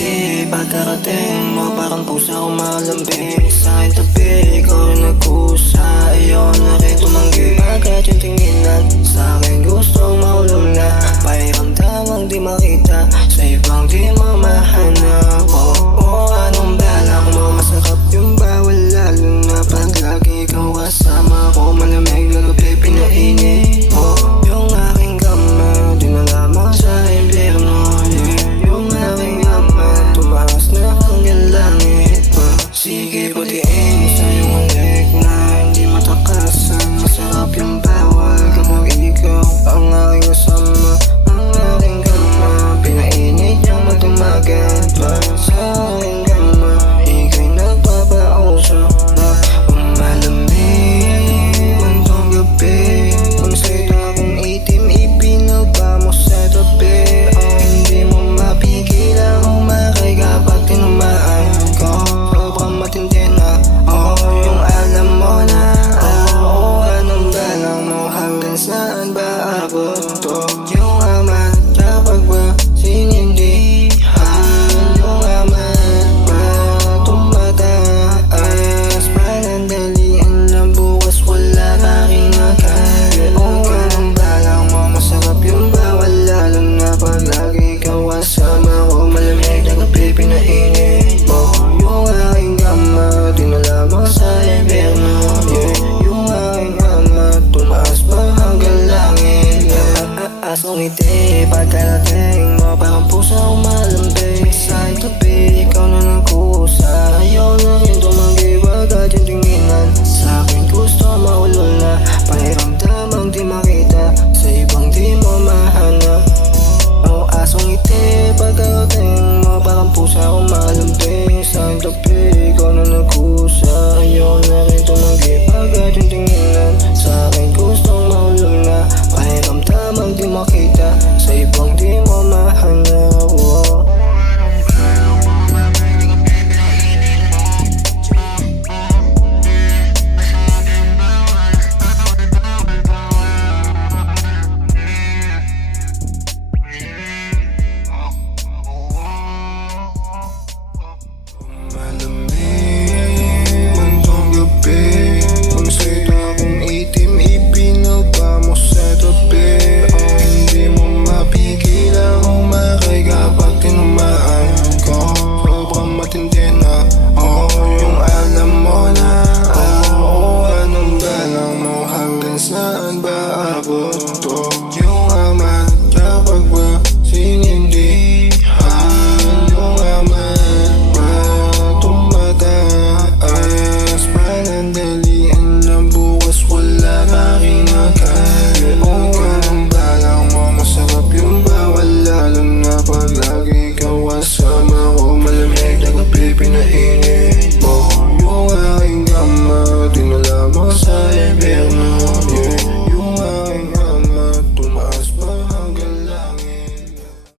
ngiti pagkarating mo, parang pusa ko malambing. Sa aking tabi, ikaw rin nagkusa, ayaw na rin tumanggi. Agad yung tinginan, sa akin gustong maulong na. Pakiramdamang di makita, sa ibang di mamahanap. Anong balak mo? Masarap yung bawal, lalo na pag lagi ikaw kasama ko. Malamig na gabi, pinainit mo yung aking kama, dinala mo sa impyerno. Yung aking ama, tumaas na hanggang langit pa. Sige, putiin sa iyong halik na hindi matakasan. Masarap yung bawal kapag ikaw ang aking kasama. Ang aking kama, pinainit yung matumagat pa. Sa aking kama, ika'y nagpapausap na umalamig man tong gabi. Kung sa'yo akong itim, ibinaba mo sa tabi. Hindi mo mapigilan umakay kapag tinamaan ko. Sobrang matindi na, yung alam mo na. Anong balang mo, hanggang saan ba abot to? Yung amat kapag ba sinindihan, yung amat ba tumataas, panandalian lang bukas wala ka rin akala. Anong balang mo, masarap yung bawal, lalo na pag lagi ikaw kasama ko. Malamig na gabi, pinainit mo yung aking kama, dinala mo sa impyerno. Yung aking ama, tumaas pa hanggang langit. Asong ngiti pagkarating mo, parang pusa ko malambing. Sa aking tabi, ikaw na nagkusa, ayaw na rin tumanggi. Agad yung tinginan, sa akin gusto maulol na. Pakiramdamang di makita, sa ibang di mo mahanap. Asong ngiti pagkarating mo, parang pusa ko malambing. Sa aking tabi, ikaw na nagkusa, ayaw na rin tumanggi. Agad yung tinginan, sa akin gustong maulol na. Pakiramdamang di makita, sa ibang di mo mahanap. Malamig man tong gabi, kung sa'yo akong itim, ibinaba mo sa tabi. Hindi mo mapigilan umakay kapag tinamaan ko. Sobrang matindi na, yung alam mo na. Anong balang mo, hanggang saan ba abot?